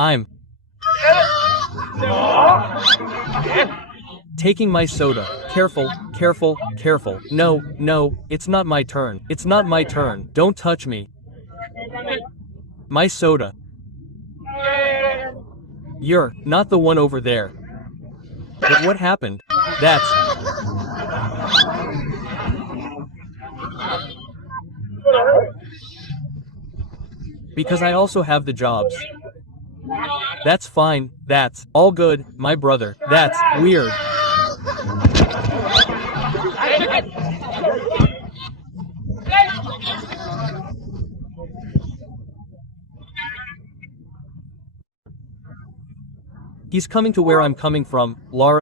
I'm taking my soda. Careful, careful, careful. No, no, it's not my turn. It's not my turn. Don't touch me. My soda. You're not the one over there. But what happened? That's because I also have the jobs. That's fine. That's all good, my brother. That's weird. He's coming to where I'm coming from, Laura.